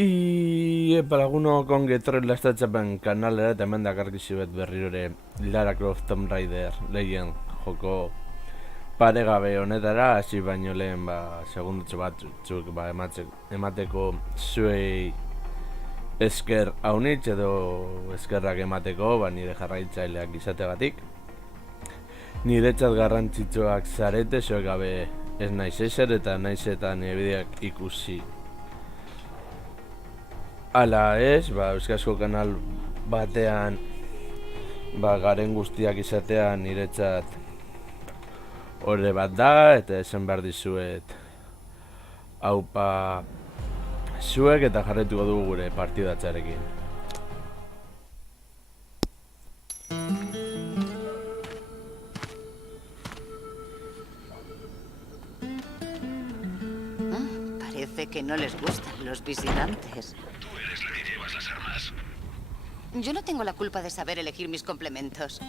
Para alguno con getorri lastatxapen kanalera eta hemen dakarkizu bet berriro ere Lara Croft Tomb Raider Legend joko paregabe honetara, hasi baino lehen segundutxo batzuk emateko zuei esker haunitz edo eskerrak emateko nire jarraitzaileak izategatik. Niretzat garrantzitsuak zarete, zuek gabe ez naiz ezer eta naiz eta nire bideak ikusi. Ala ez, euskarazko kanal batean garen guztiak izatea niretzat horre bat da, eta esan behar dizuet haupa zuek eta jarretuko dugu gure partidatzarekin. Parece que no les gustan los visitantes. Yo no tengo la culpa de saber elegir mis complementos.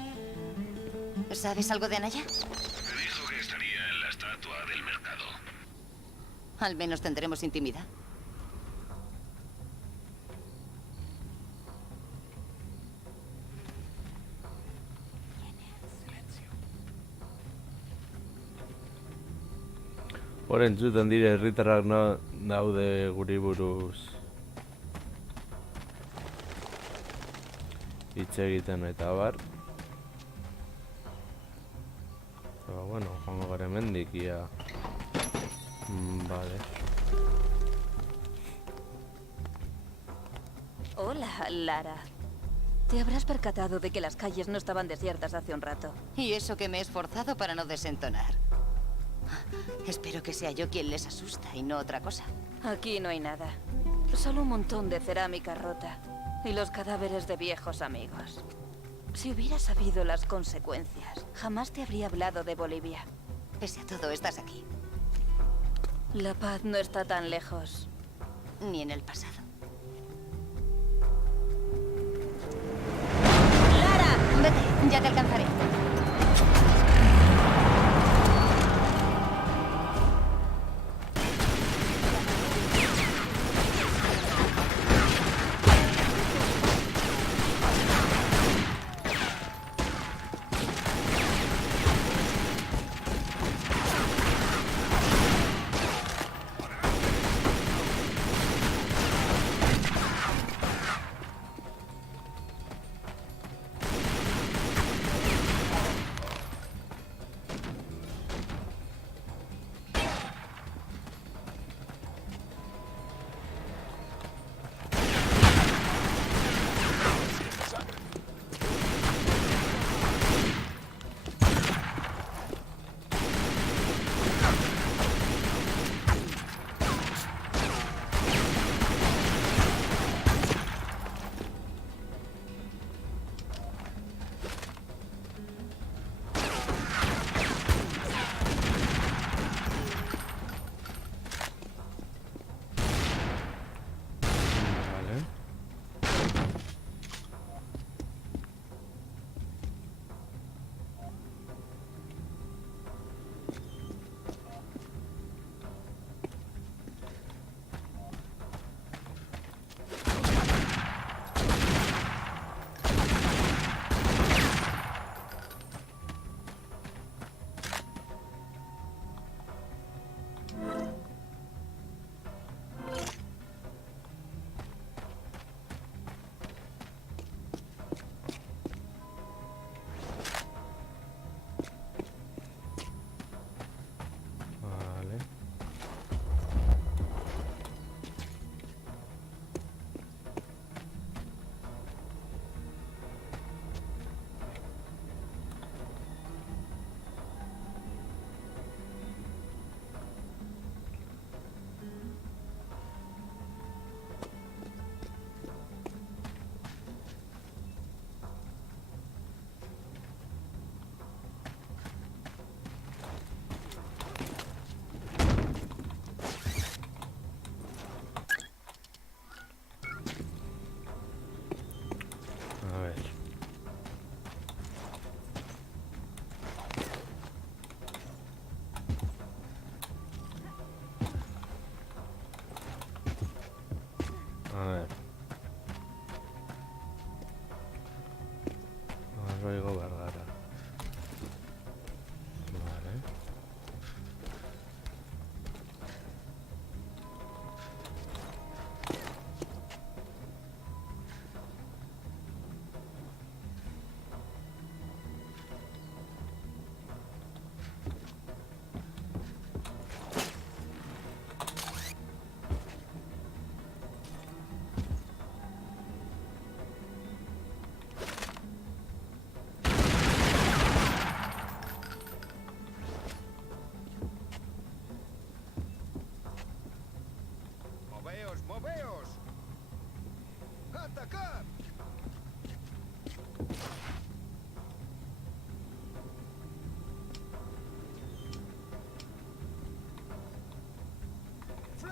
¿Sabes algo de Anaya? Me dijo que estaría en la estatua del mercado. Al menos tendremos intimidad. Hor entzuten dire herritarrak daude guri buruz hitz egiten eta bar. Bueno, joango gara hemendik ia. Vale. Hola, Lara. Te habrás percatado de que las calles no estaban desiertas hace un rato. Y eso que me he esforzado para no desentonar. Espero que sea yo quien les asusta y no otra cosa. Aquí no hay nada. Solo un montón de cerámica rota. Y los cadáveres de viejos amigos. Si hubiera sabido las consecuencias, jamás te habría hablado de Bolivia. Pese a todo, estás aquí. La paz no está tan lejos. Ni en el pasado. ¡Lara! Vete, ya te alcanzaré.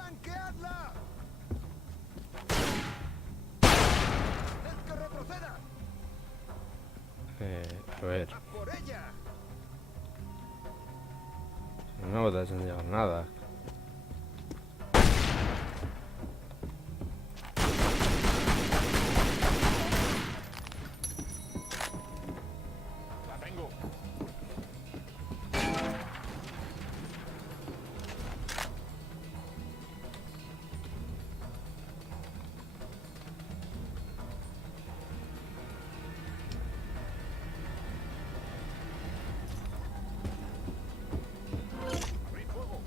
¡Flanqueadla! ¡Haced que retroceda! A ver, ¡A por ella! no me vas a enseñar nada. ¡La tengo! ¡Abrid fuego!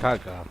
Caca.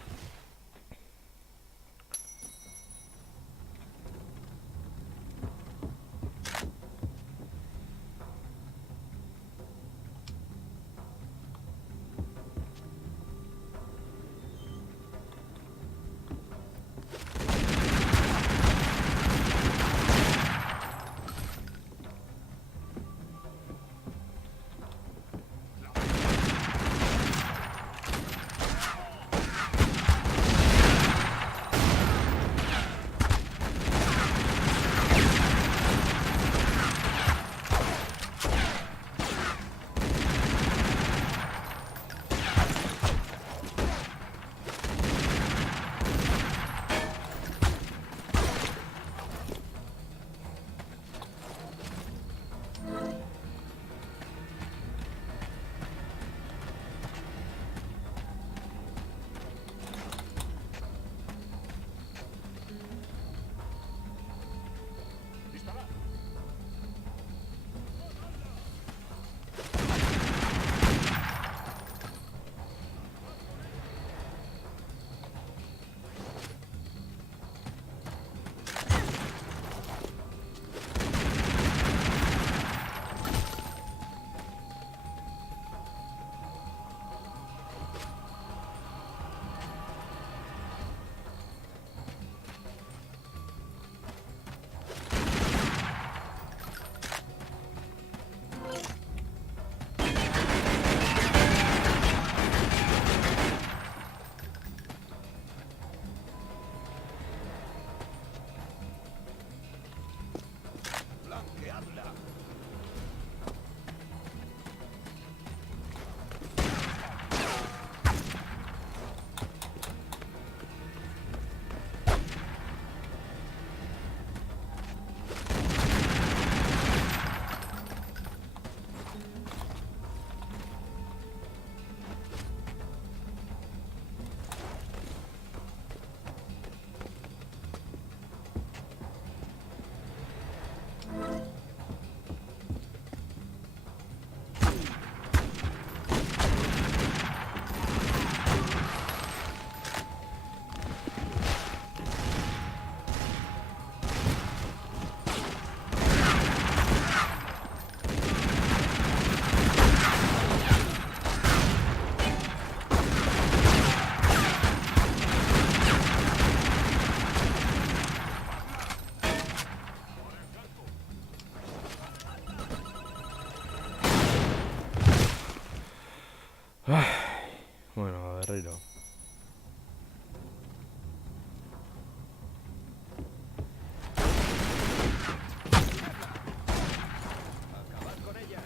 Bueno, a ver. berriro. Acabad con ella.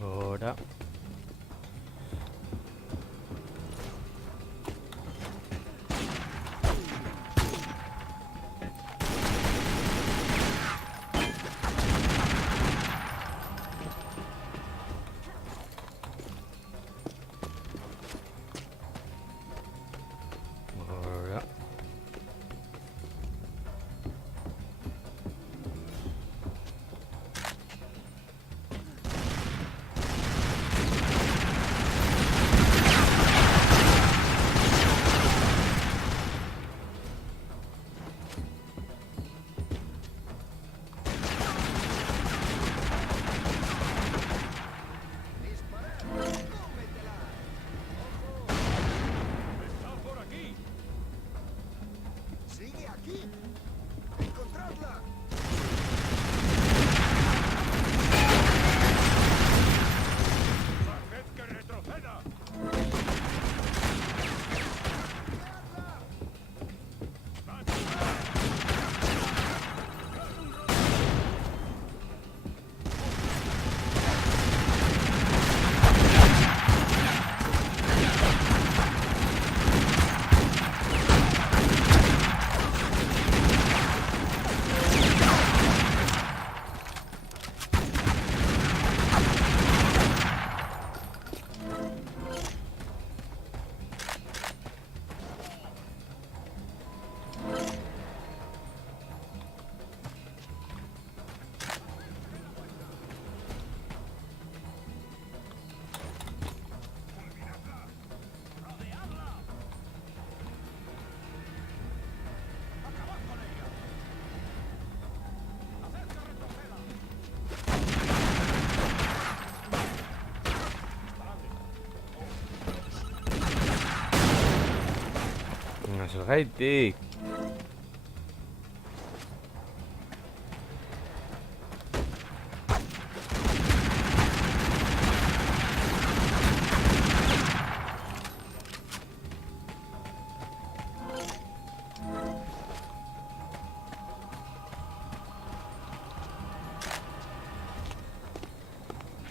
Ahora. Ahora. Zergaitik.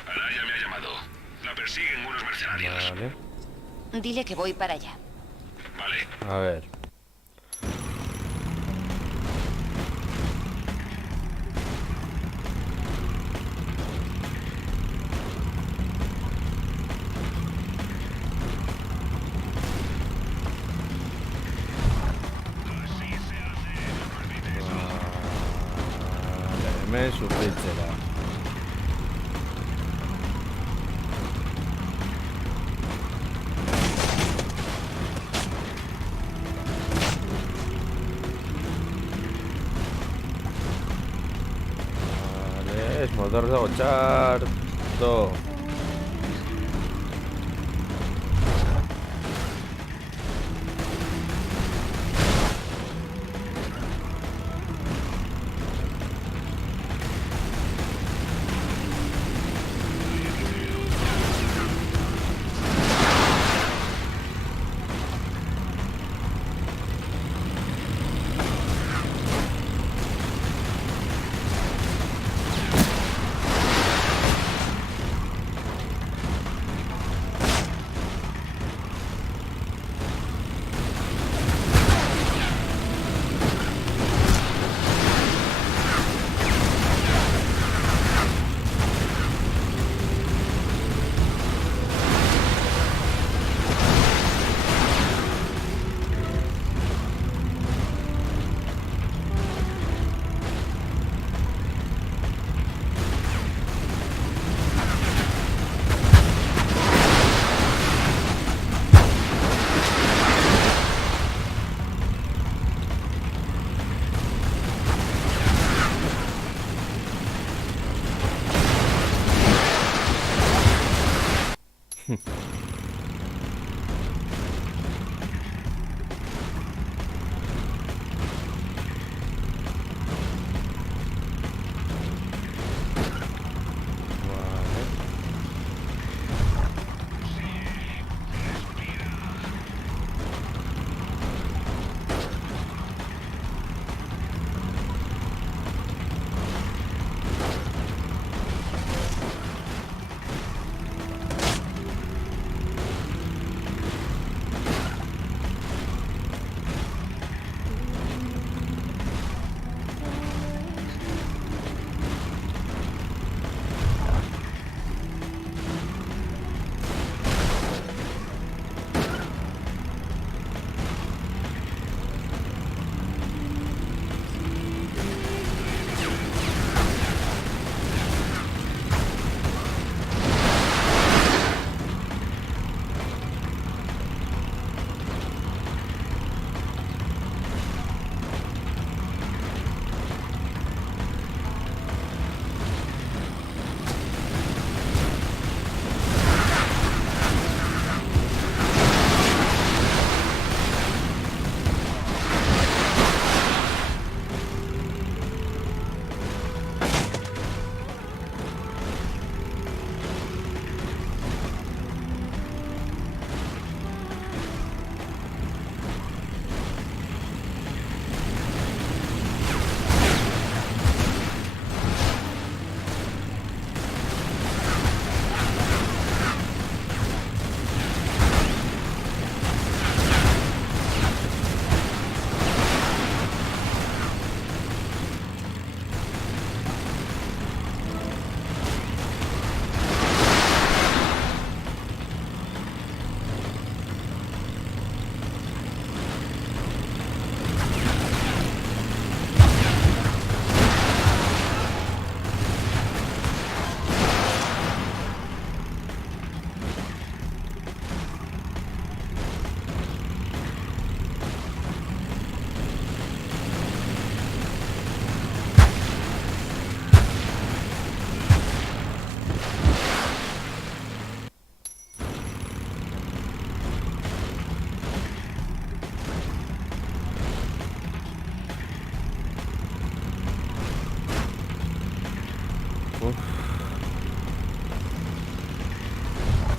Alaya me ha llamado. La persiguen unos mercenarios. Vale. Dile que voy para allá. Vale. A ver. Vale, hemen sufritzera. Vale, ez motor dago txarto.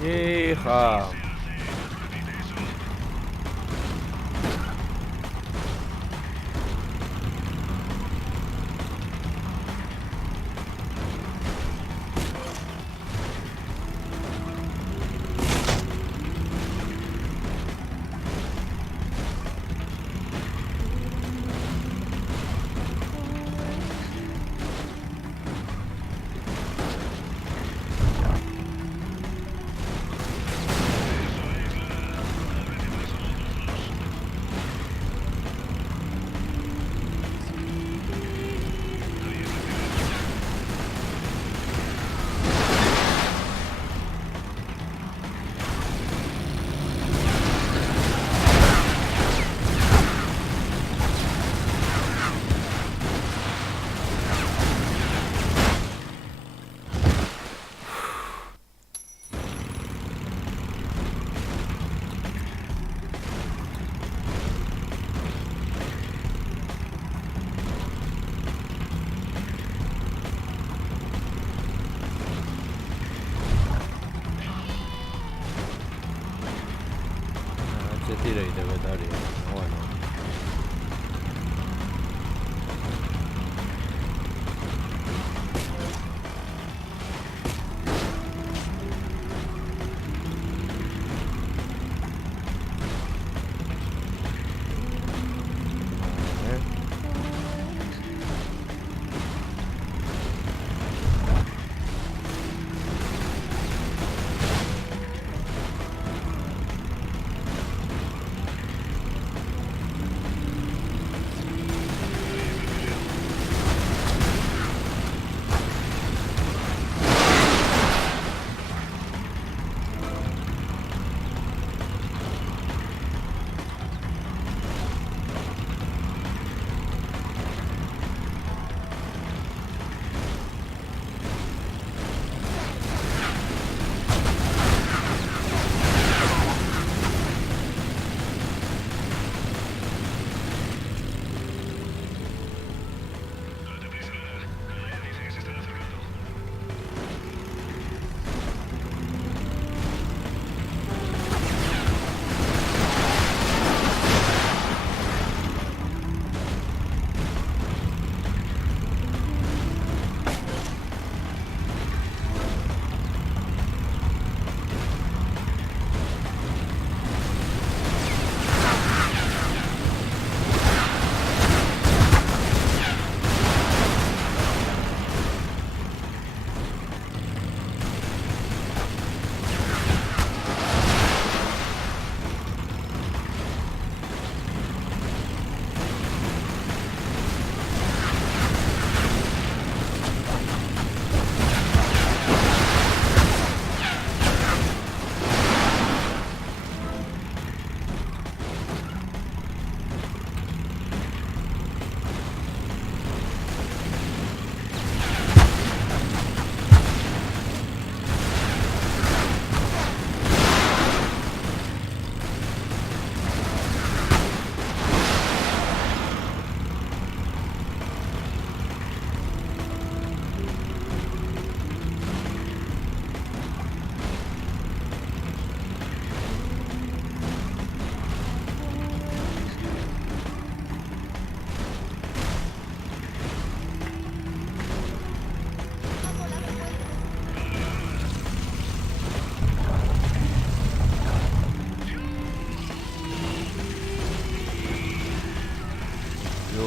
Hija. Se tira y te vetaría. Bueno.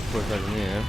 Pues aquí,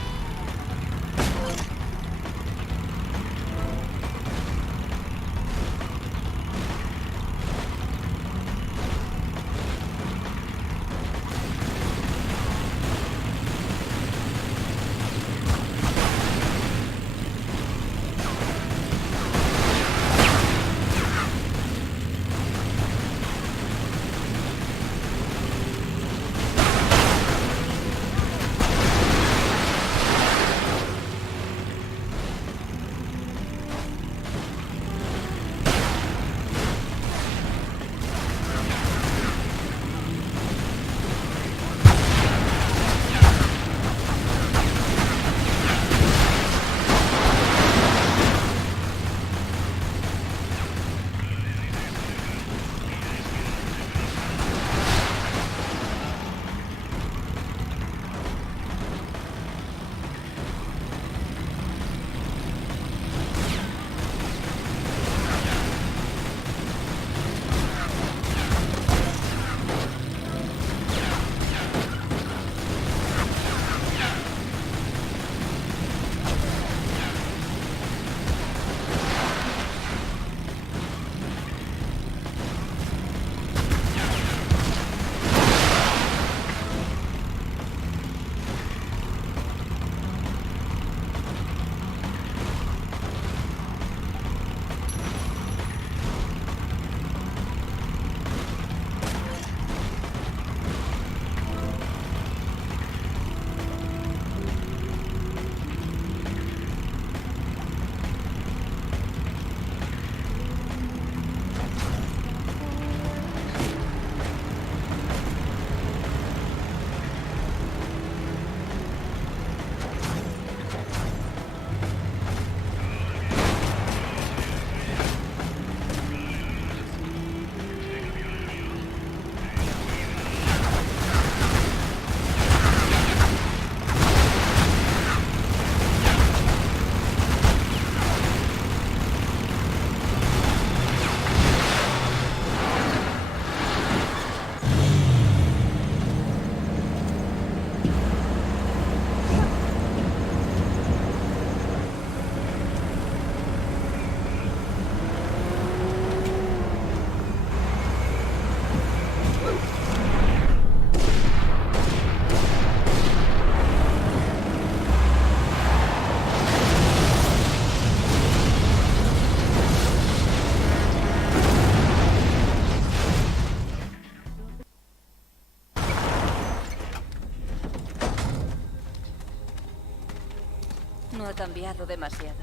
cambiado demasiado.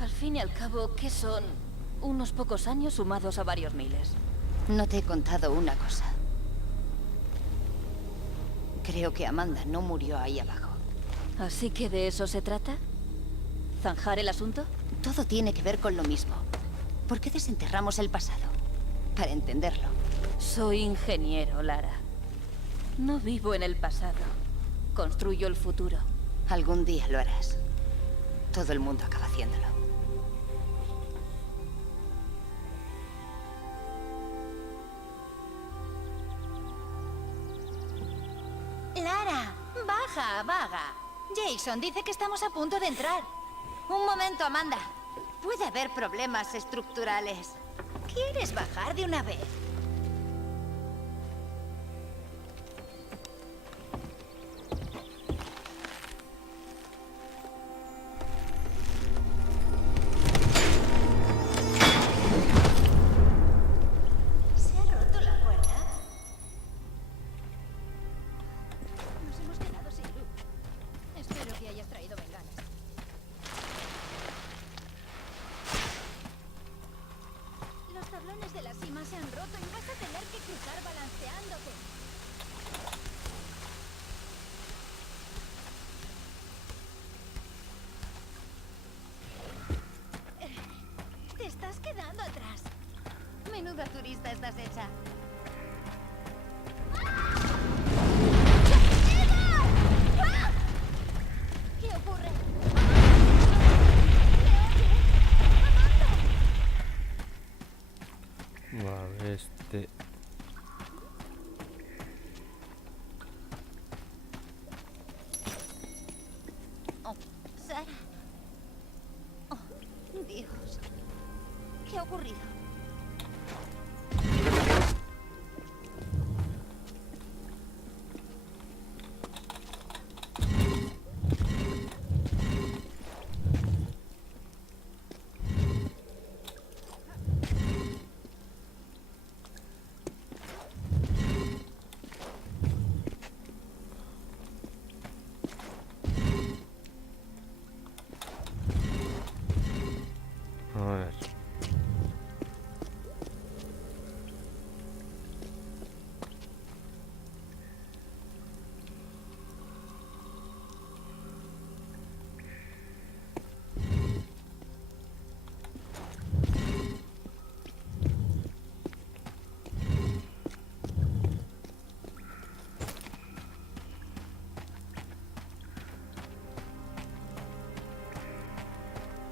Al fin y al cabo, ¿qué son unos pocos años sumados a varios miles? No te he contado una cosa. Creo que Amanda no murió ahí abajo. ¿Así que de eso se trata? ¿Zanjar el asunto? Todo tiene que ver con lo mismo. ¿Por qué desenterramos el pasado? Para entenderlo. Soy ingeniero, Lara. No vivo en el pasado. Construyo el futuro. Algún día lo harás. Todo el mundo acaba haciéndolo. Lara, baja, vaga. Jason dice que estamos a punto de entrar. Un momento, Amanda. Puede haber problemas estructurales. ¿Quieres bajar de una vez? ¿Se ha roto la cuerda? Nos hemos quedado sin luz. Espero que hayas traído bengalas. Los tablones de la cima se han roto y vas a tener que cruzar balanceándote. Te estás quedando atrás. Menuda turista estás hecha. ¿Qué ocurre? Vale, este... Oh, Sara. Oh, Dios. ¿Qué ha ocurrido? A ver...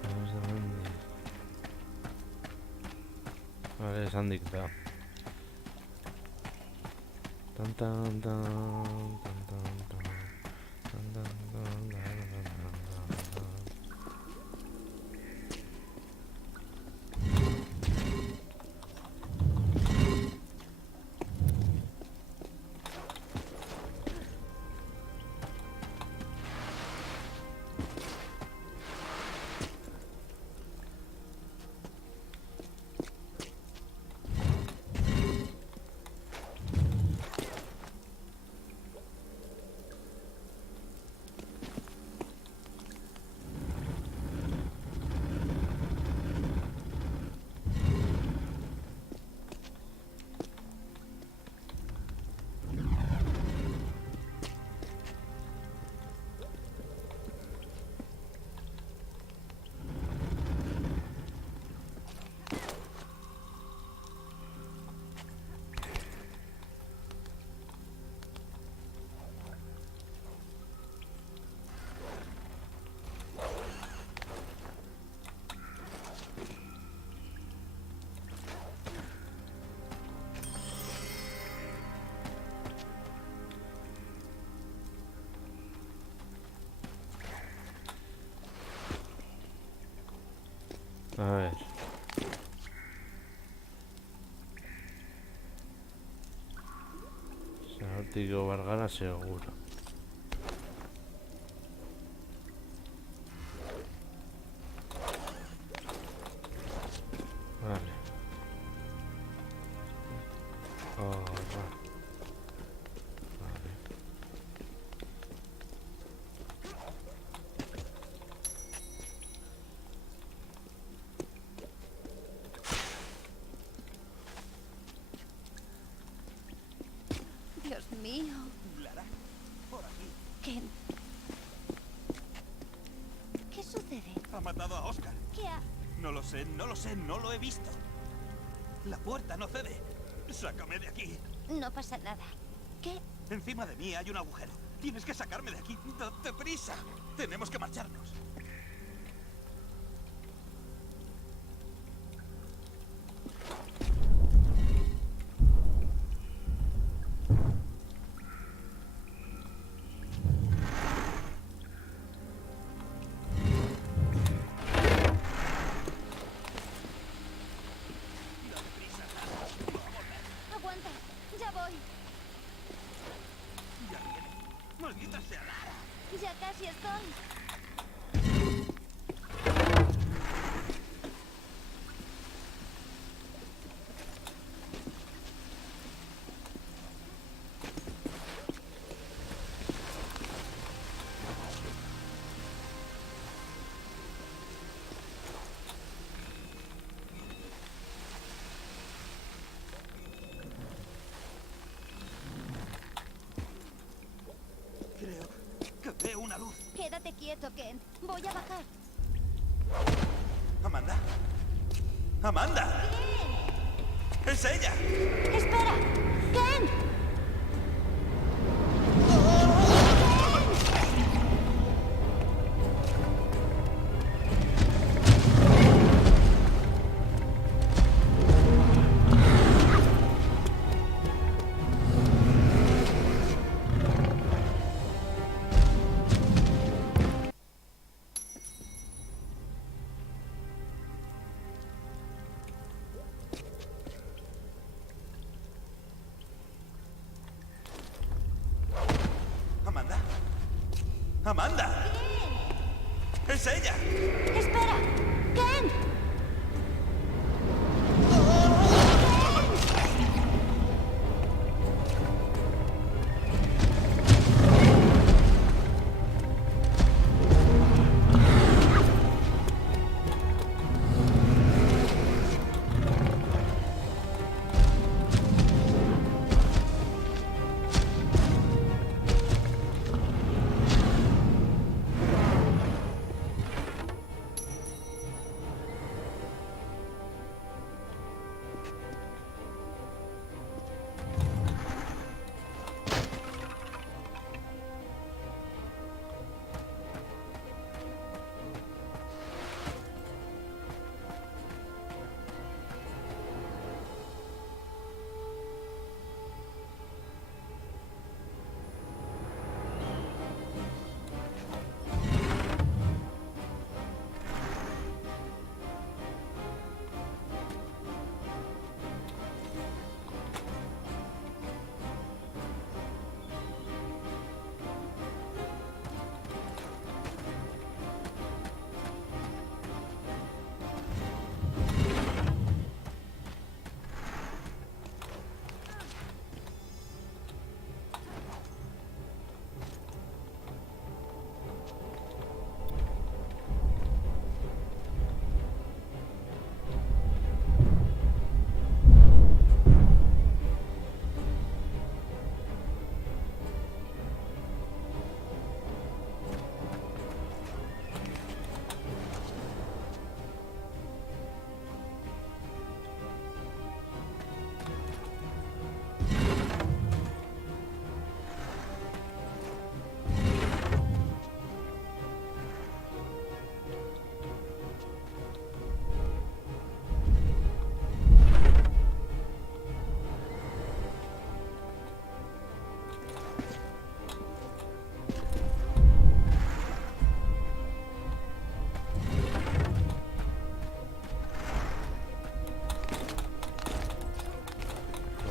Vamos a ver. Vale, se han dictado. Tan tan tan tan tan tan tan tan tan tan tan tan. A ver. Sártico Vargara seguro. Vale. Oh, vale. matado a Oscar. ¿Qué ha...? No lo sé, no lo sé, no lo he visto. La puerta no cede. Sácame de aquí. No pasa nada. ¿Qué? Encima de mí hay un agujero. Tienes que sacarme de aquí. ¡Date prisa! Tenemos que marcharnos. Aguanta. Ya voy. Ya viene. ¡Maldita sea Lara! Ya casi estoy. Creo que veo una luz. Quédate quieto, Ken. Voy a bajar. ¿Amanda? ¡Amanda! ¡Es ella! ¡Espera! ¡Ken! ¿Amanda? ¡Amanda! ¡Es ella! ¡Espera! ¡Ken!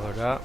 Ahora...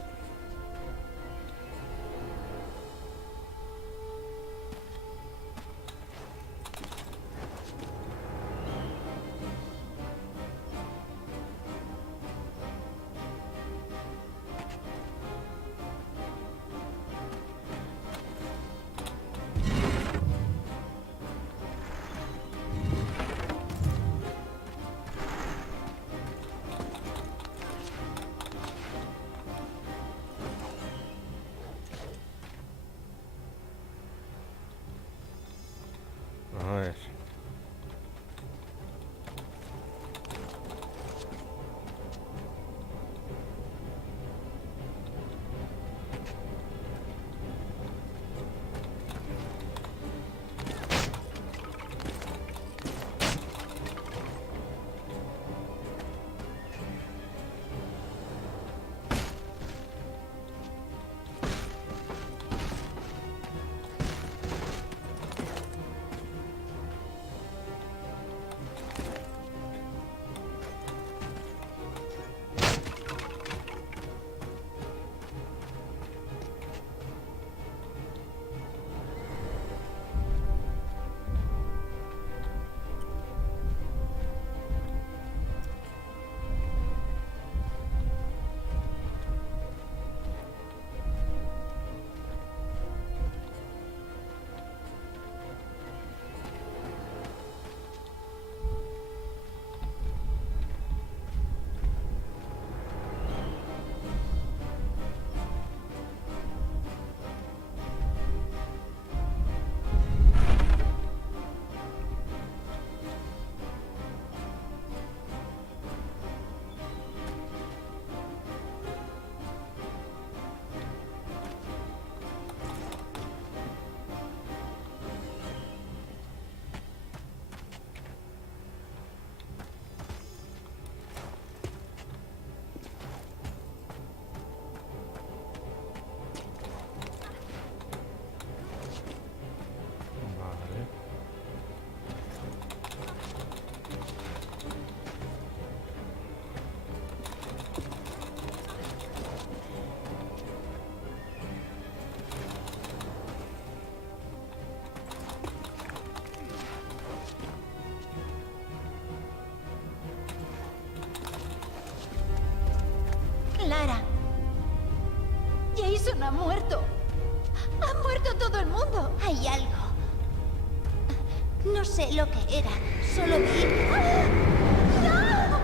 Lara. Jason ha muerto. Ha muerto todo el mundo. Hay algo. No sé lo que era. Solo vi... ¡Ah! ¡No!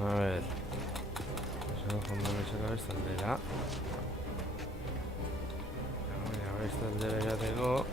A ver. Cuando me saca esta aldera. A ver, esta aldera ya tengo.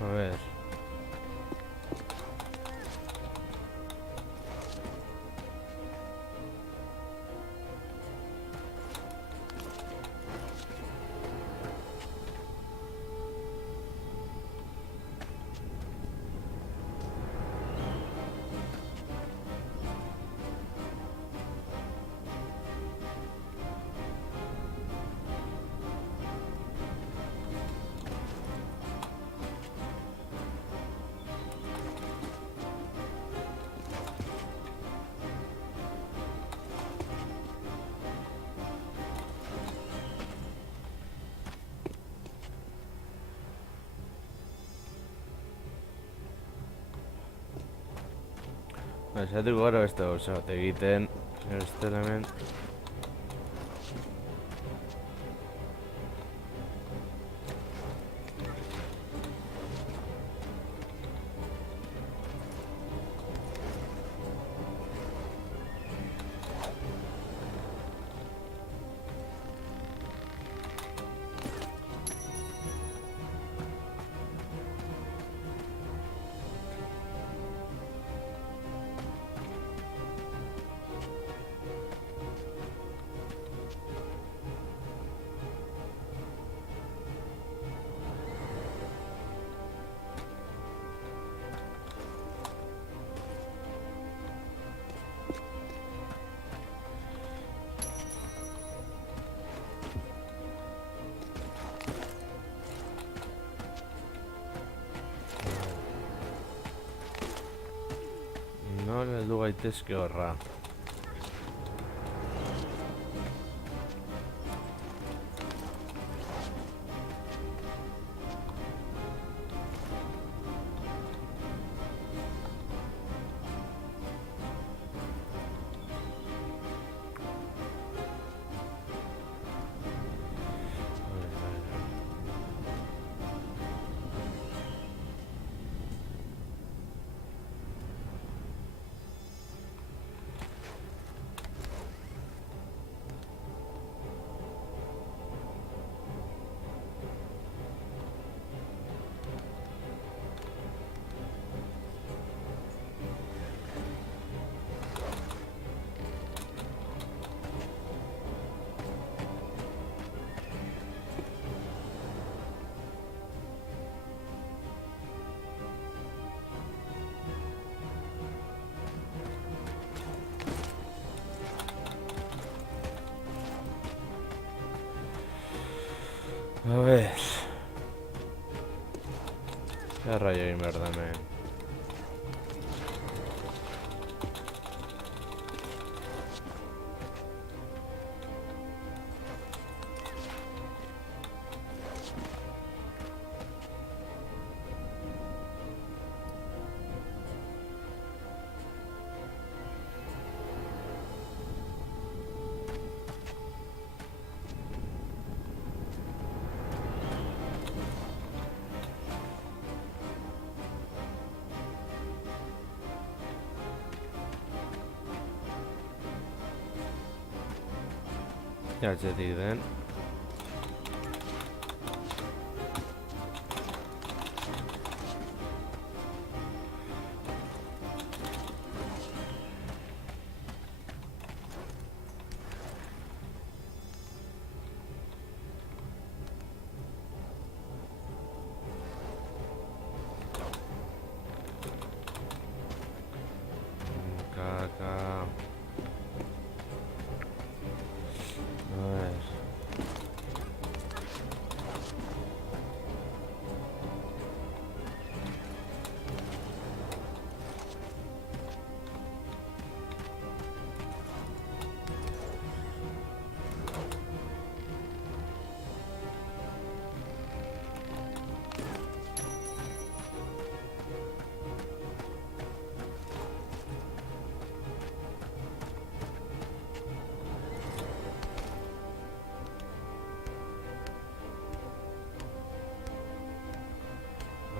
A ver. Esateko gara beste gauza bat egiten, beste hemen. Non heldu gaitezke horra. A ver. Qué rayo egin behar da hemen. Ja, atzetik den. Caca. A ver.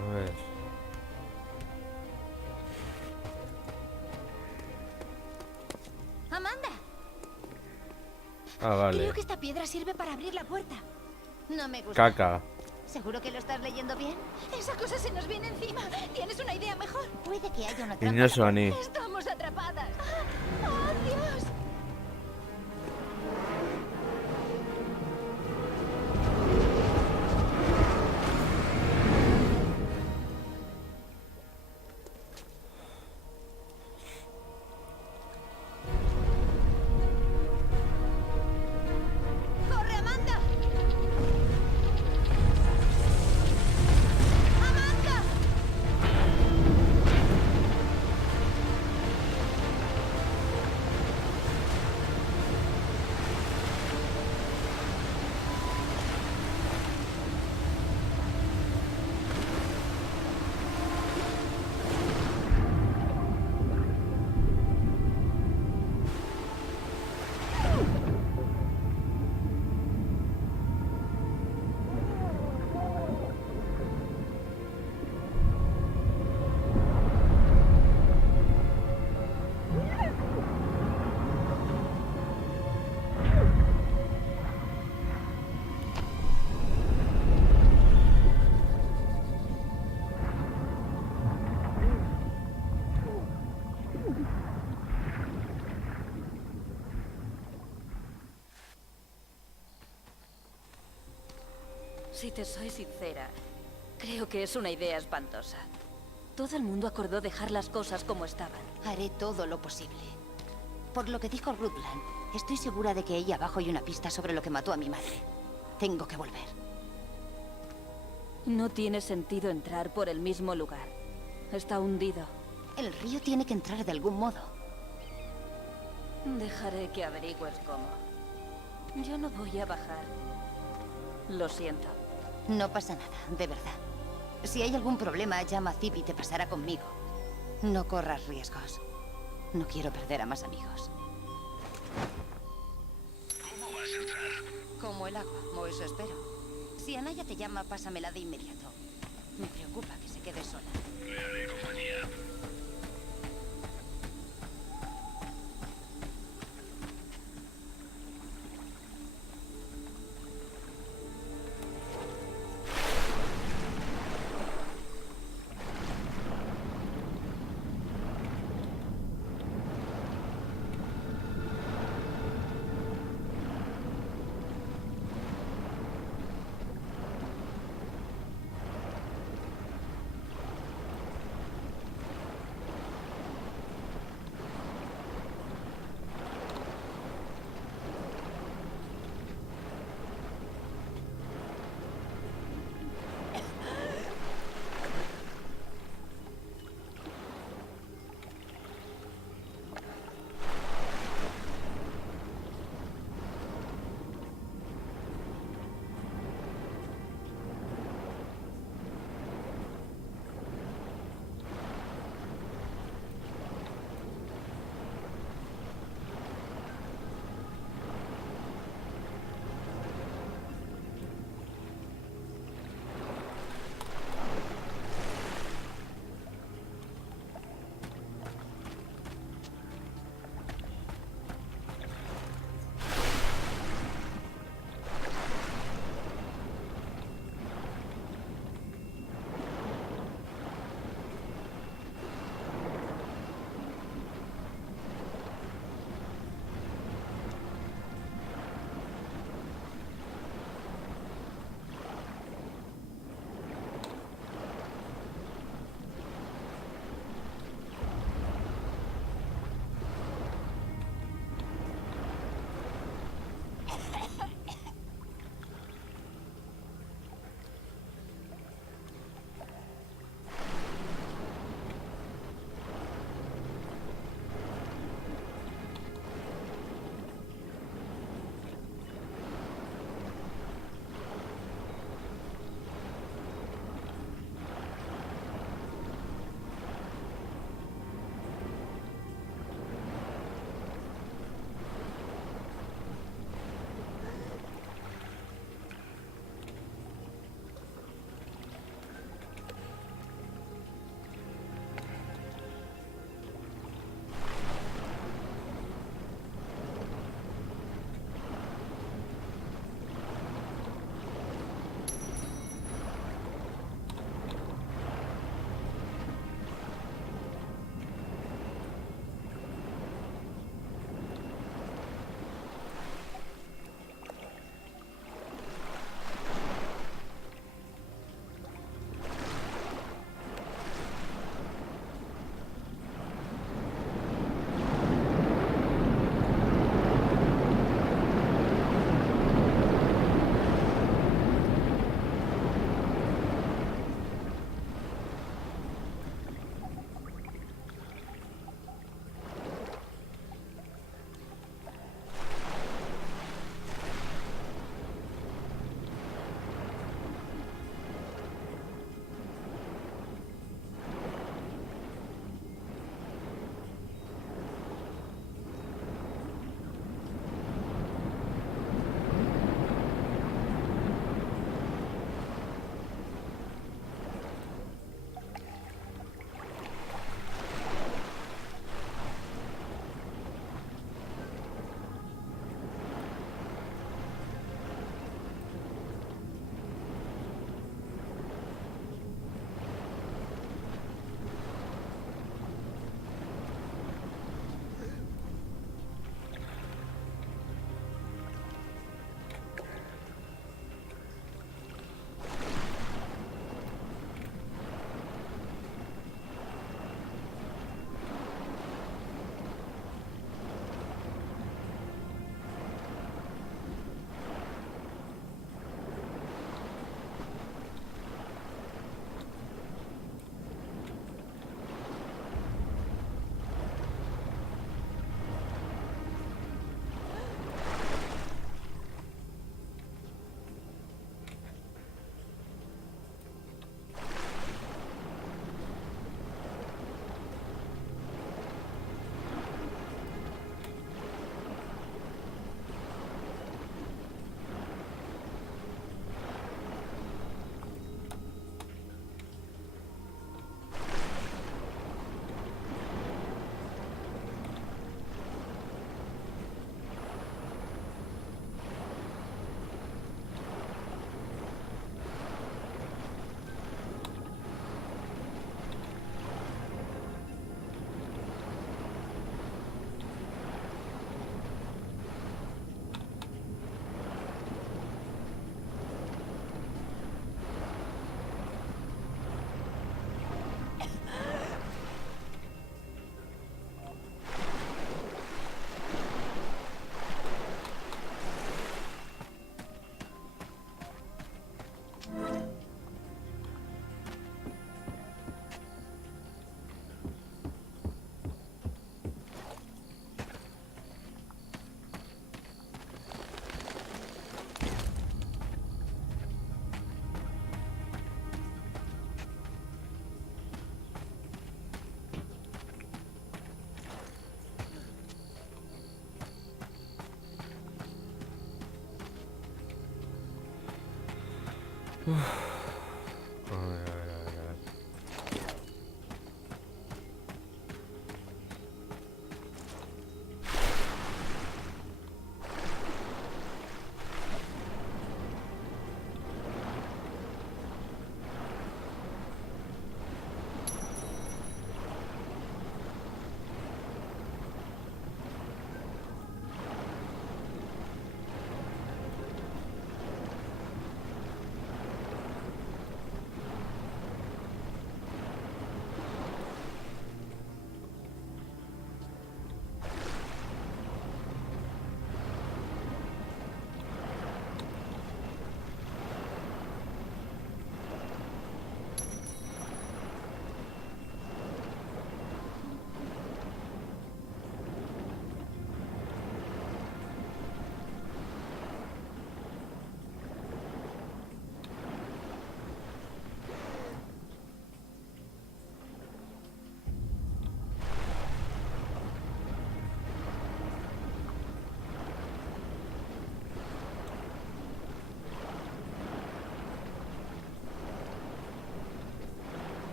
A ver. ¡Amanda! Ah, vale. Creo que esta piedra sirve para abrir la puerta. No me gusta. Caca. ¿Seguro que lo estás leyendo bien? Esa cosa se nos viene encima. ¿Tienes una idea mejor? Puede que haya una trampa. Inoso ani. Estamos atrapadas. ¡Oh, Dios! ¡Corre, Amanda! ¡Amanda! Si te soy sincera, creo que es una idea espantosa. Todo el mundo acordó dejar las cosas como estaban. Haré todo lo posible. Por lo que dijo Rutland, estoy segura de que ahí abajo hay una pista sobre lo que mató a mi madre. Tengo que volver. No tiene sentido entrar por el mismo lugar. Está hundido. El río tiene que entrar de algún modo. Dejaré que averigües cómo. Yo no voy a bajar. Lo siento. No pasa nada, de verdad. Si hay algún problema, llama a Zip y te pasará conmigo. No corras riesgos. No quiero perder a más amigos. ¿Cómo vas a entrar? Como el agua, o eso espero. Si Anaya te llama, pásamela de inmediato. Me preocupa que se quede sola. Le haré compañía. A ver, a ver, a ver, a ver.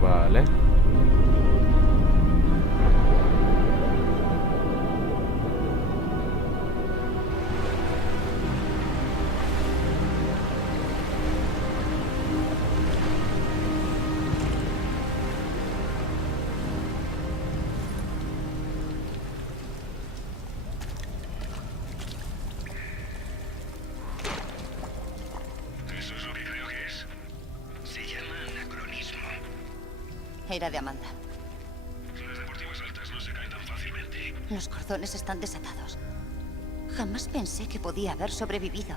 Vale. Eso es lo que creo que es. Se llama anacronismo. Era de Amanda. Las deportivas altas no se caen tan fácilmente. Los cordones están desatados. Jamás pensé que podía haber sobrevivido.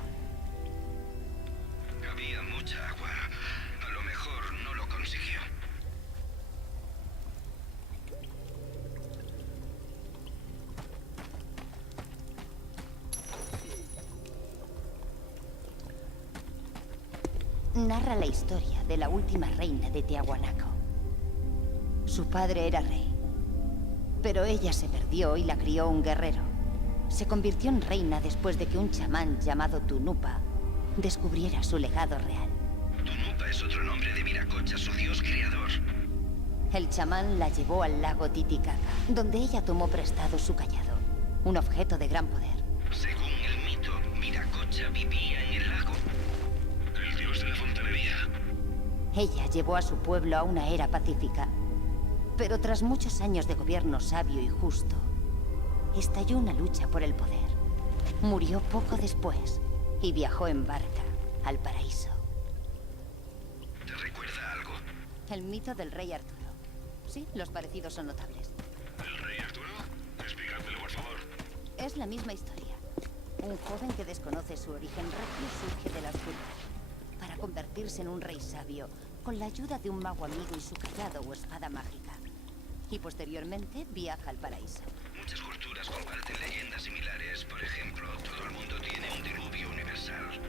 Había mucha agua. A lo mejor no lo consiguió. Narra la historia de la última reina de Tiahuanaco. Su padre era rey, pero ella se perdió y la crió un guerrero. Se convirtió en reina después de que un chamán llamado Tunupa descubriera su legado real. Tunupa es otro nombre de Viracocha, su dios creador. El chamán la llevó al lago Titicaca, donde ella tomó prestado su callado, un objeto de gran poder. Según el mito, Viracocha vivía en el lago. El dios de la fontanería. Ella llevó a su pueblo a una era pacífica, pero tras muchos años de gobierno sabio y justo, estalló una lucha por el poder. Murió poco después y viajó en barca al paraíso. ¿Te recuerda algo? El mito del rey Arturo. Sí, los parecidos son notables. ¿El rey Arturo? Explícamelo, por favor. Es la misma historia. Un joven que desconoce su origen regio surge de la oscuridad. convertirse en un rey sabio con la ayuda de un mago amigo y su callado o espada mágica. Y posteriormente viaja al paraíso. Muchas culturas comparten leyendas similares. Por ejemplo, todo el mundo tiene un diluvio universal.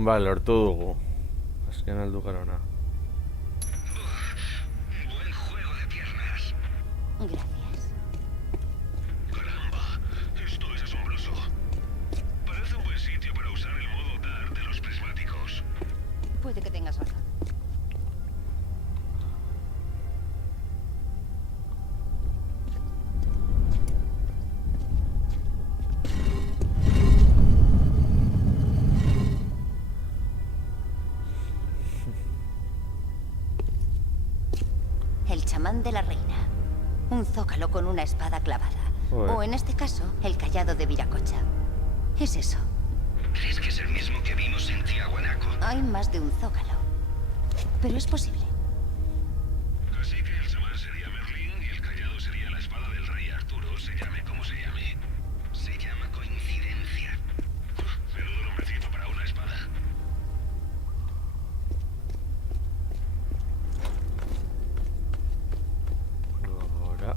Ba, lortu dugu. Azken aldu garona. Buen juego de piernas. Gracias. Caramba, esto es asombroso. Parece un buen sitio para usar el modo DAR de los prismáticos. Puede que tengas razón. El chamán de la reina. Un zócalo con una espada clavada. Joder. O en este caso, el callado de Viracocha. Es eso. ¿Crees que es el mismo que vimos en Tiahuanaco? Hay más de un zócalo. Pero es posible. Así que el chamán sería Merlín y el callado sería la espada del rey Arturo, se llame como se llame. Se llama coincidencia. Menudo nombrecito para una espada. Ahora.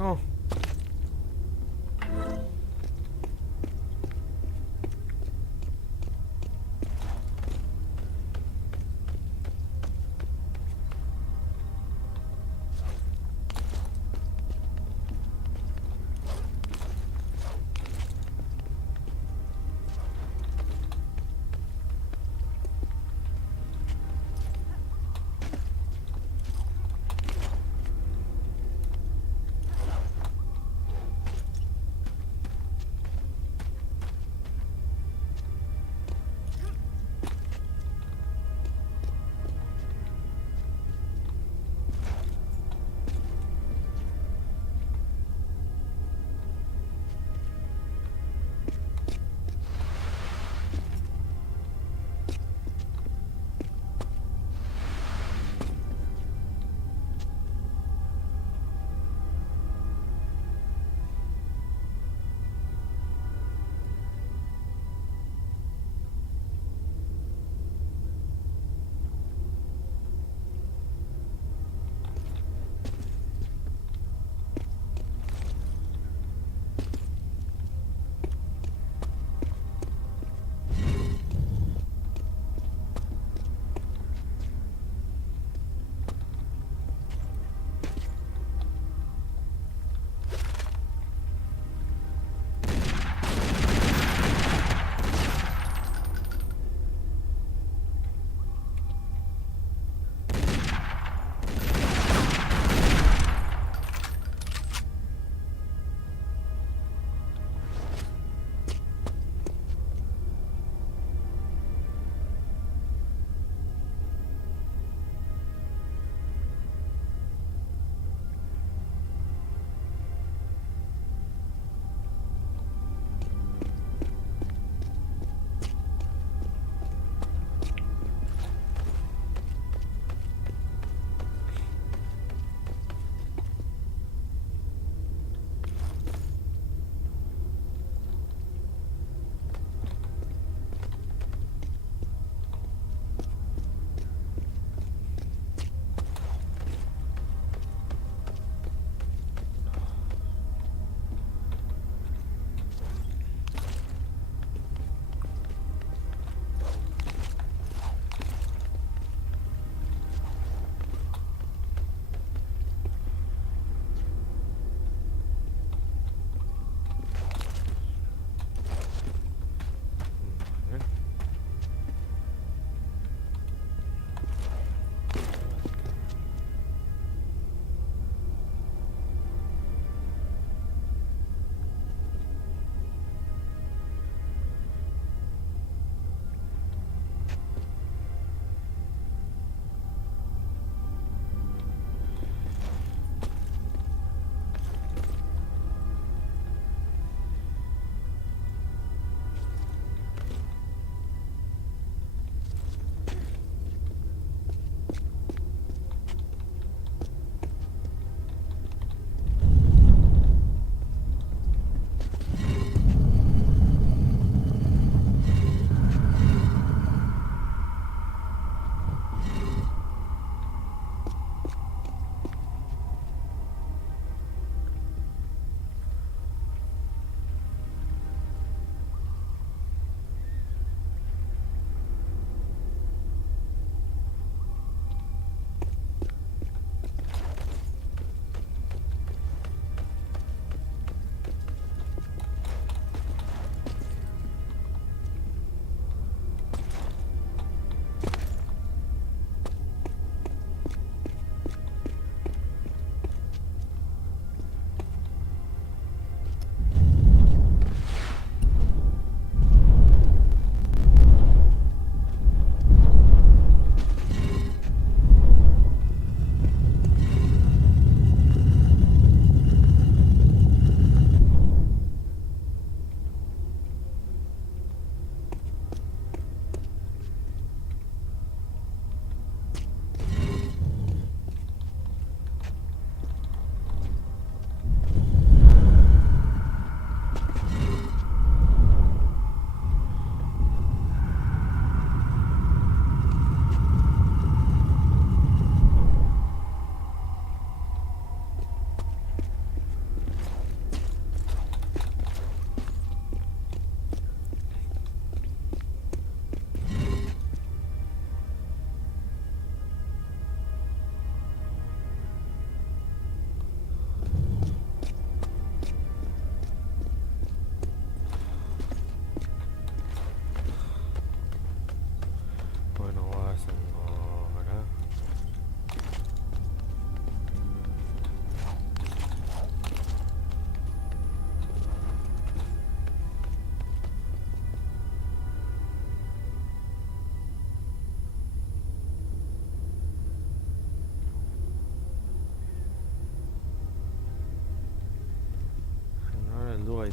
Oh.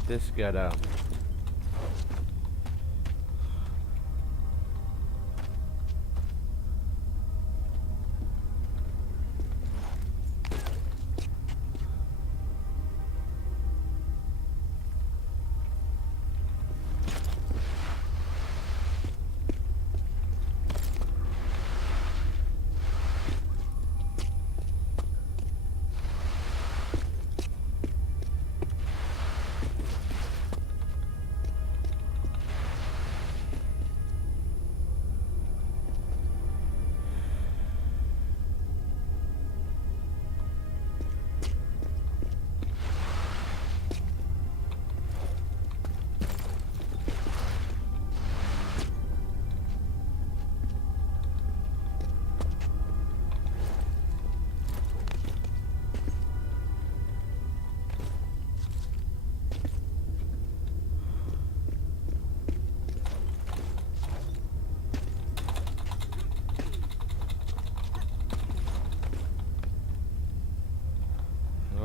daitezke ara.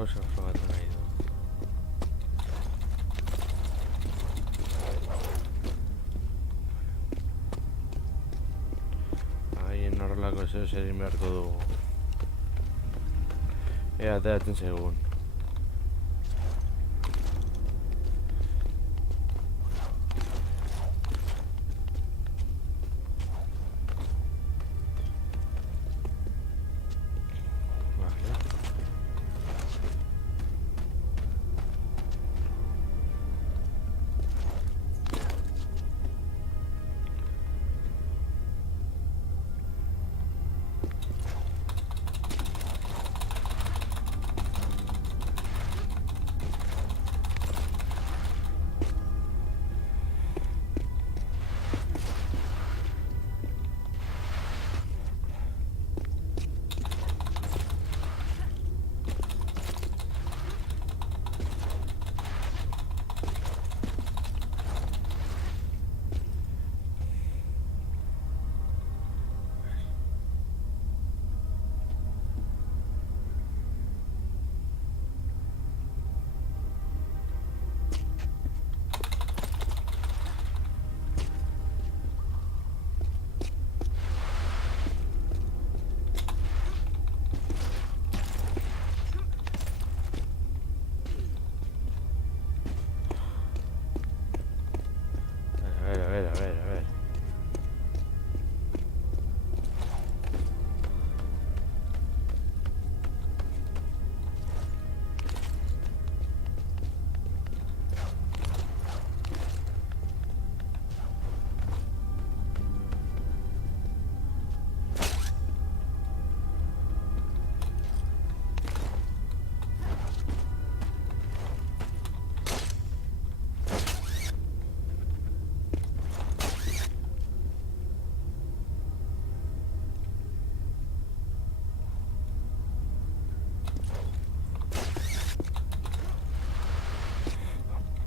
Gauza frogatu nahi du. Haien horrelako zeu egin beharko dugu. Ea, ateratzen zaigun. A ver.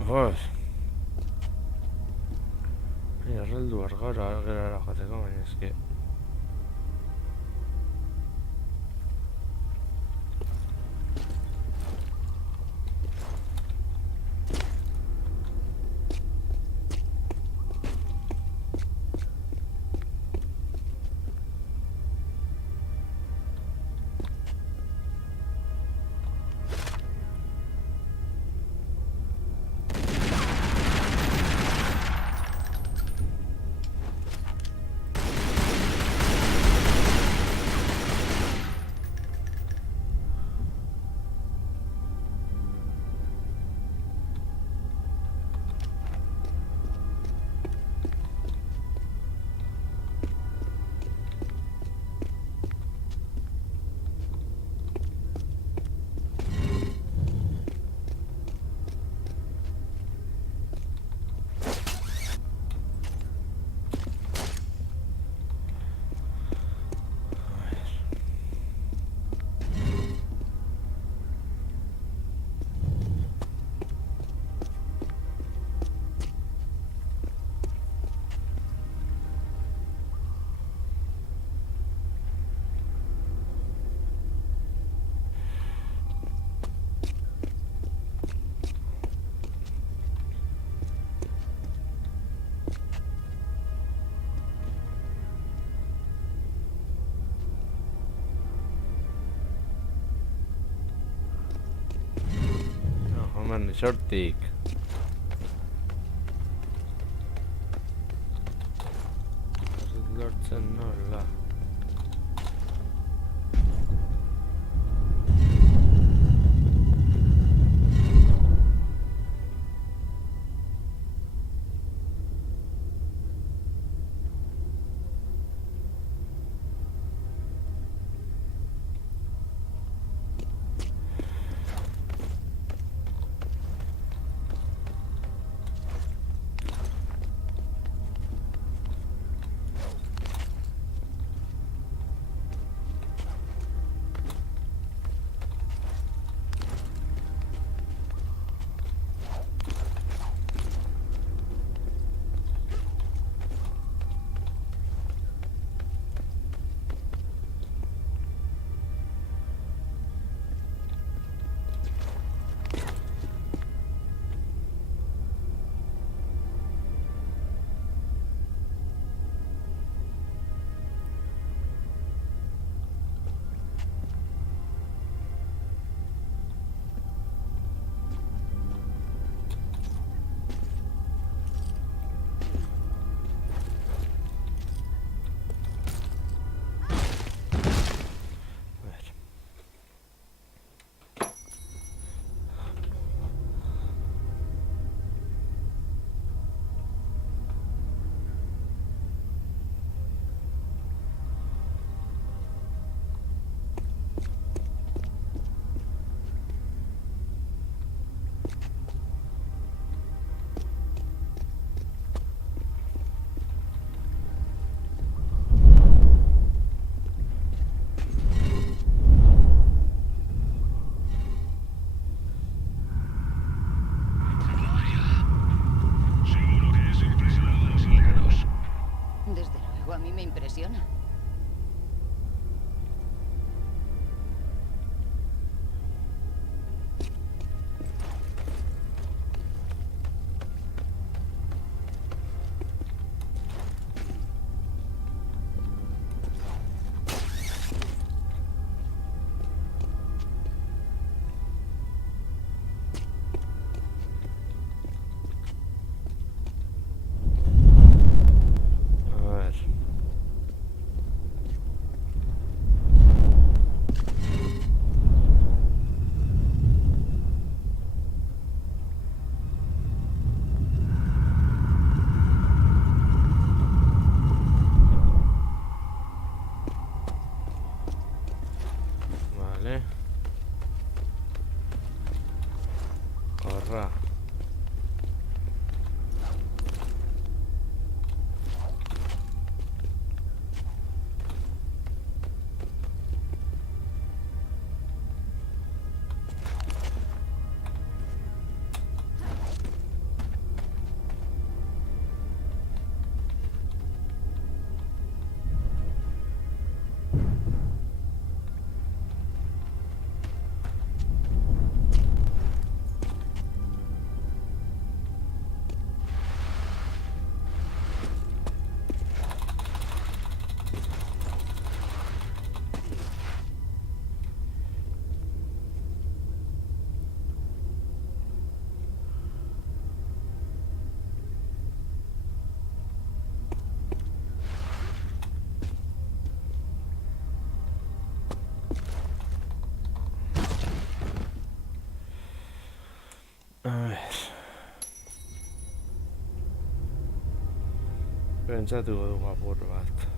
Joder. Erreldu argara gerara jateko, baina eske... eman esortik. Ez dut lortzen nola. Seguro que eso impresionaba a los aldeanos. Desde luego, a mí me impresiona. A ver. Vale. Corra. A ver. Pentsatuko dugu apur bat.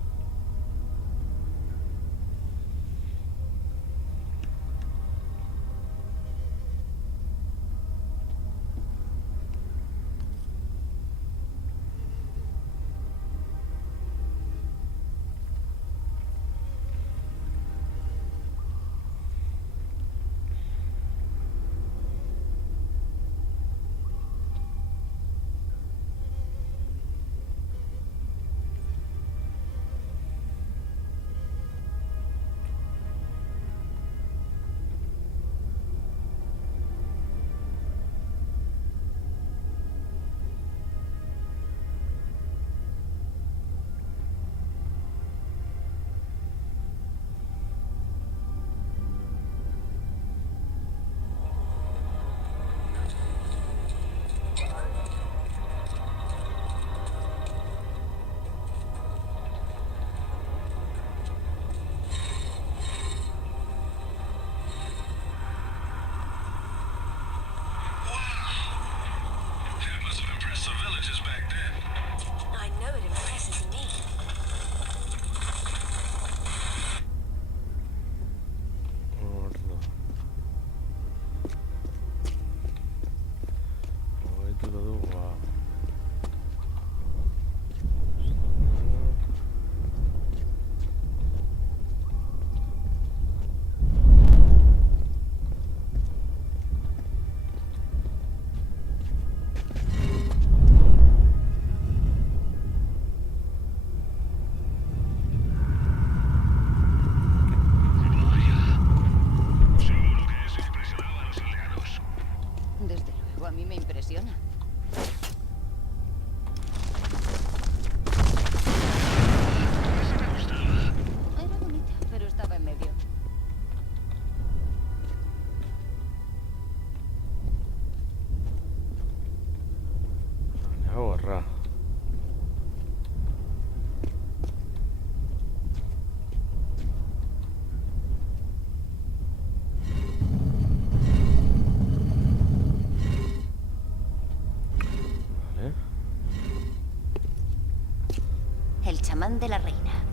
chamán de la reina.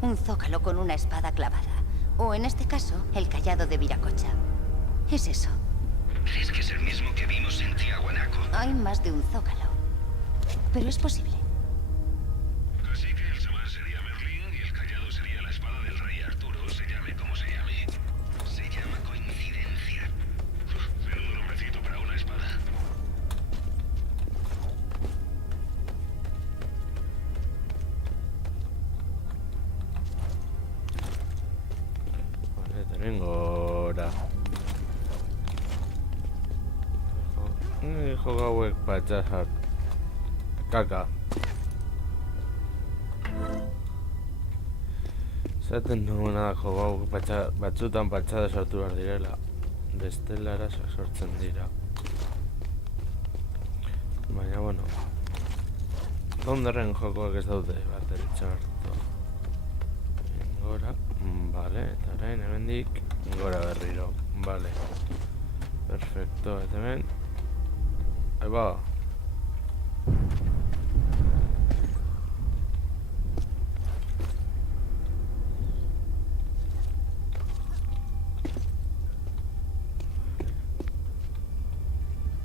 Un zócalo con una espada clavada. O en este caso, el cayado de Viracocha. Es eso. ¿Crees que es el mismo que vimos en Tiahuanaco? Hay más de un zócalo. Pero es posible. Así que el chamán sería Merlín y el callado sería la espada del rey Arturo, se llame como se llame. Se llama coincidencia. Menudo nombrecito para una espada. Vale, tengo ahora. Joga hauek patxasak. Kaka. Zaten duguna da joga hauek batzutan patxada sartu behar direla. Bestela arazoak sortzen dira. Baina, bueno. Donderren jokoak ez daude bat ere txartu. Gora, vale, eta orain hemendik gora berriro, vale. Perfecto, eta hemen. Ahí va.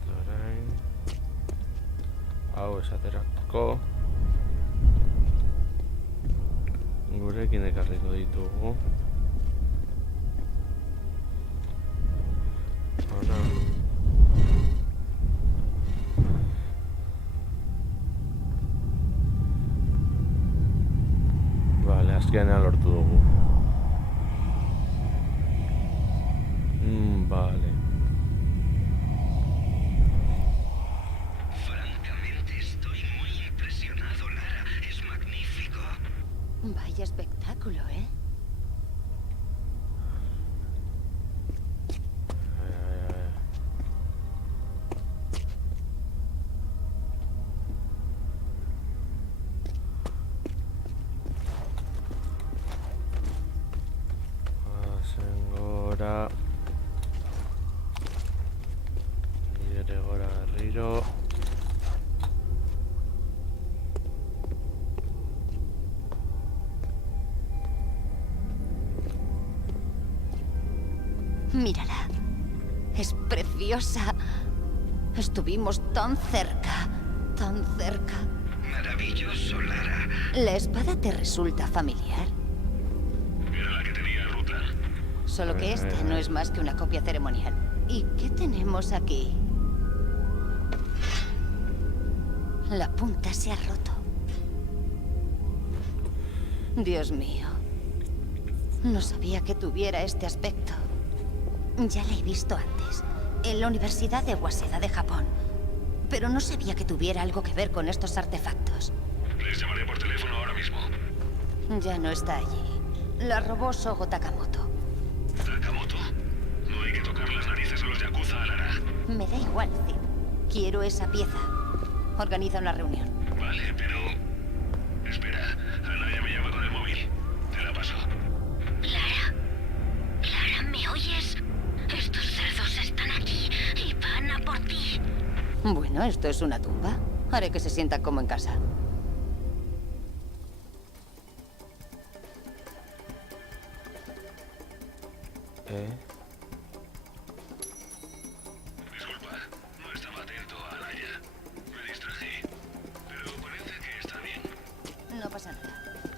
Eta orain. Hau esaterako. Gurekin ekarriko ditugu. Hona. Vale, azkenean lortu dugu. Vale. Francamente estoy muy impresionado, Lara. Es magnífico. Vaya espectáculo, ¿eh? Gora. Nire gora berriro. Mírala. Es preciosa. Estuvimos tan cerca, tan cerca. Maravilloso, Lara. ¿La espada te resulta familiar? Era la que tenía Ruta. Solo que esta no es más que una copia ceremonial. ¿Y qué tenemos aquí? La punta se ha roto. Dios mío. No sabía que tuviera este aspecto. Ya la he visto antes, en la Universidad de Waseda de Japón. Pero no sabía que tuviera algo que ver con estos artefactos. Les llamaré por teléfono ahora mismo. Ya no está allí. La robó Sogo Takamoto. ¿Takamoto? No hay que tocar las narices a los yakuza, Lara. Me da igual, Zip. Quiero esa pieza. Organiza una reunión. Vale, pero... Espera, Anaya me llama con el móvil. Te la paso. Lara. Lara, ¿me oyes? Estos cerdos están aquí y van a por ti. Bueno, esto es una tumba. Haré que se sientan como en casa. Disculpa, no estaba atento a Anaya. Me distraje. Pero parece que está bien. No pasa nada.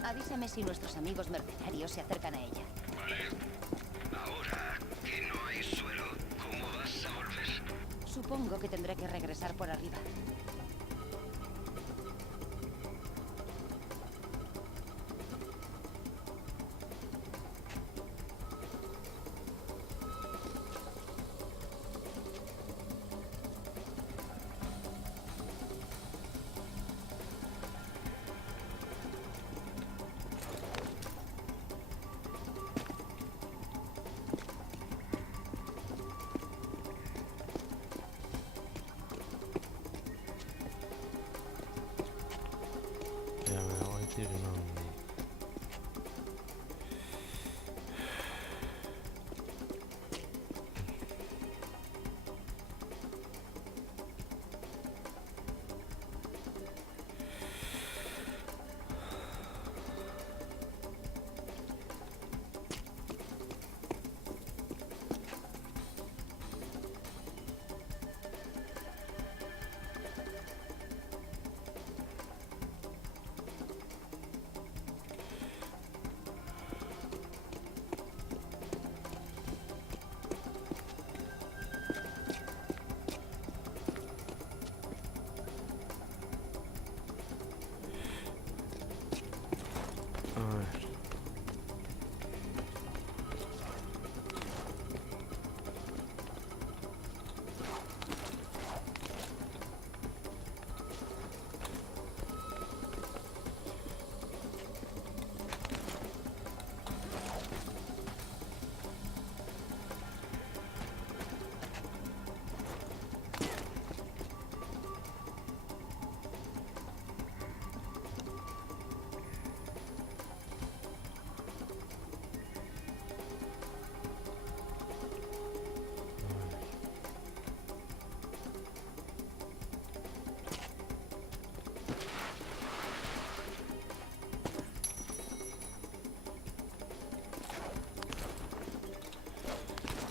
Avísame si nuestros amigos mercenarios se acercan a ella. Vale. Ahora que no hay suelo, ¿cómo vas a volver? Supongo que tendré que regresar por arriba.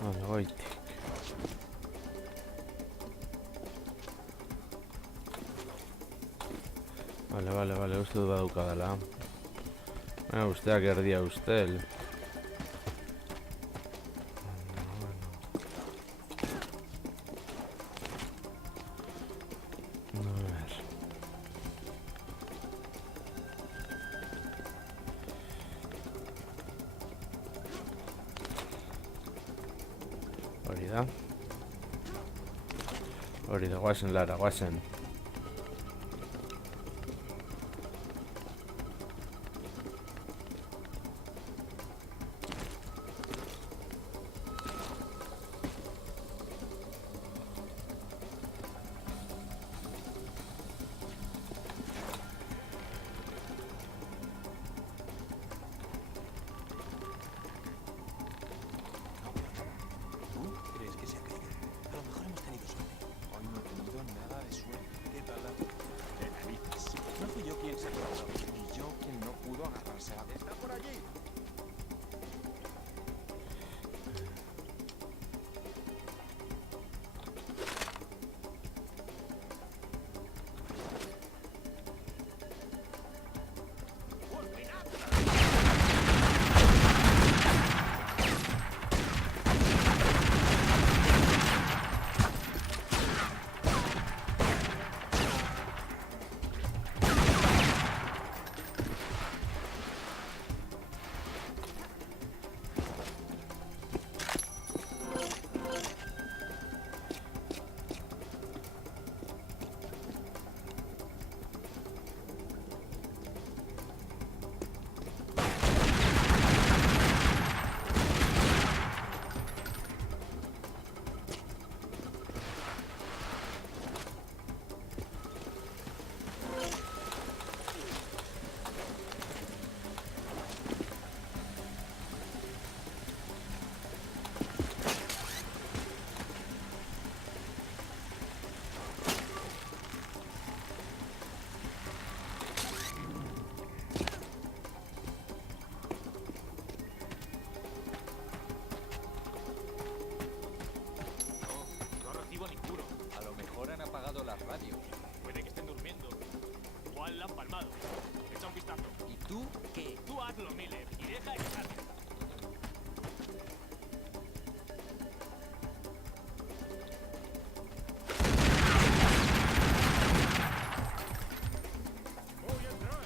Vale, goitik. Vale, uste dut badukadala. Usteak erdia ustel. Hori da, guazen Lara, guazen. ¿Crees que se ha caído? A lo mejor hemos tenido suerte. Hoy no he tenido nada de suerte. ¿Qué tal la de narices? No fui yo quien se acordó, ni yo quien no pudo agarrarse a... ¡Está por allí! las radios. Puede que estén durmiendo. Igual la han palmado. Echa un vistazo. ¿Y tú qué? Tú hazlo, Miller, y deja de quejarte. Voy a entrar.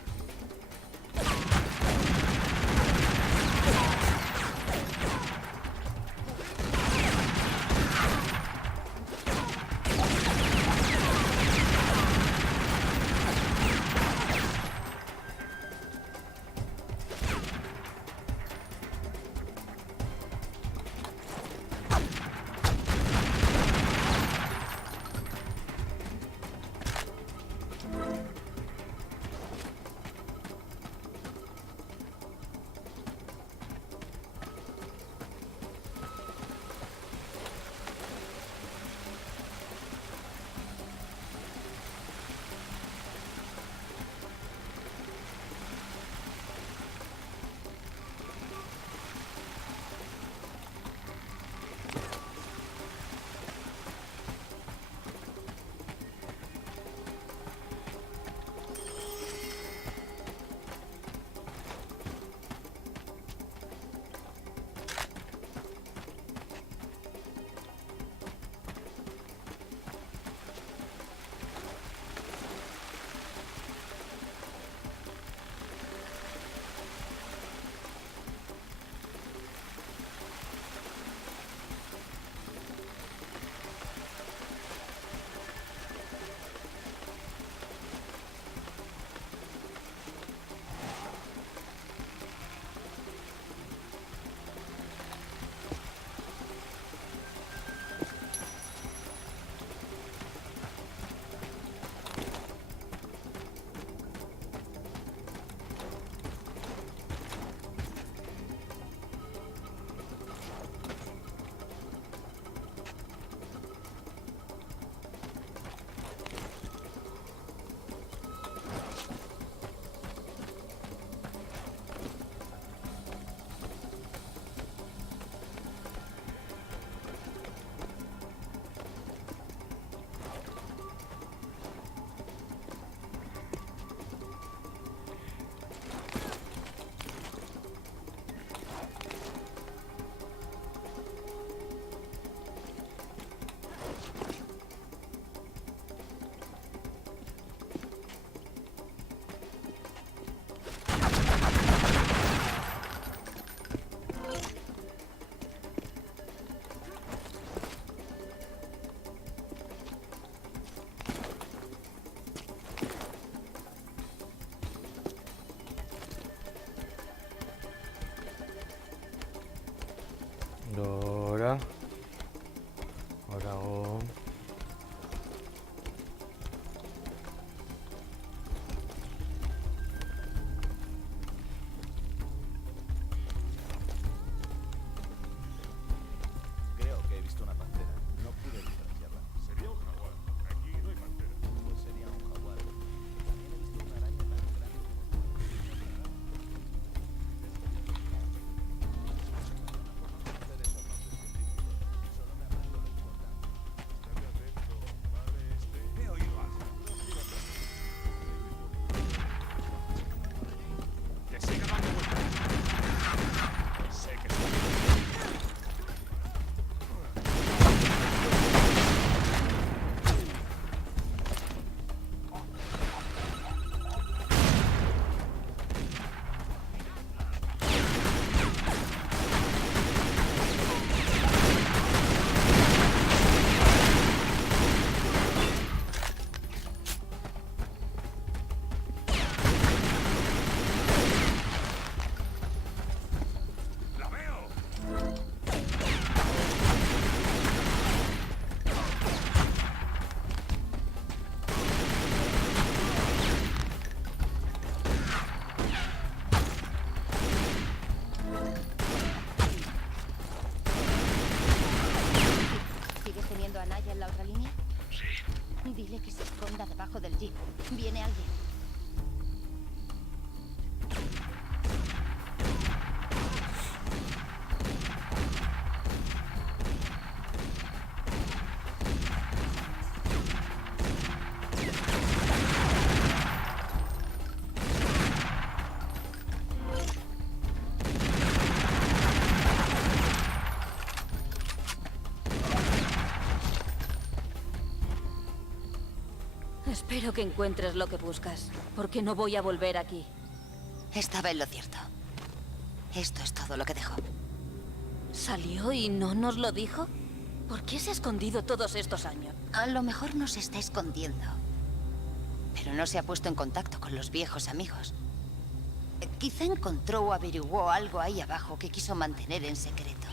Gora. Gorago. Creo que he visto una pantera. No pude diferenciarla. Sería un jaguar. Aquí no hay pantera. Pues sería un jaguar. También he visto una araña tan grande He oído algo. Que siga dando vueltas. Sé que la veo. ¿Sigues teniendo a Naya en la otra línea? Sí. Dile que se esconda debajo del jeep. Viene alguien. Espero que encuentres lo que buscas, porque no voy a volver aquí. Estaba en lo cierto. Esto es todo lo que dejó. ¿Salió y no nos lo dijo? ¿Por qué se ha escondido todos estos años? A lo mejor no se está escondiendo. Pero no se ha puesto en contacto con los viejos amigos. Quizá encontró o averiguó algo ahí abajo que quiso mantener en secreto.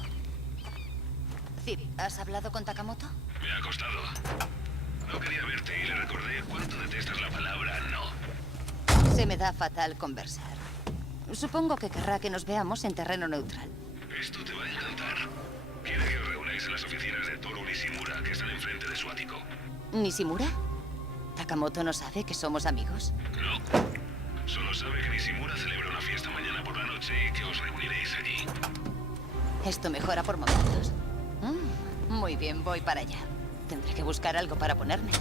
Ciri, ¿has hablado con Takamoto? Me ha costado. No quería verte y le recordé cuánto detestas la palabra no. Se me da fatal conversar. Supongo que querrá que nos veamos en terreno neutral. Esto te va a encantar. Quiere que os reunáis en las oficinas de Toru Nishimura, que están enfrente de su ático. ¿Nishimura? ¿Takamoto no sabe que somos amigos? No. Solo sabe que Nishimura celebra una fiesta mañana por la noche y que os reuniréis allí. Esto mejora por momentos. Muy bien, voy para allá. Tendré que buscar algo para ponerme.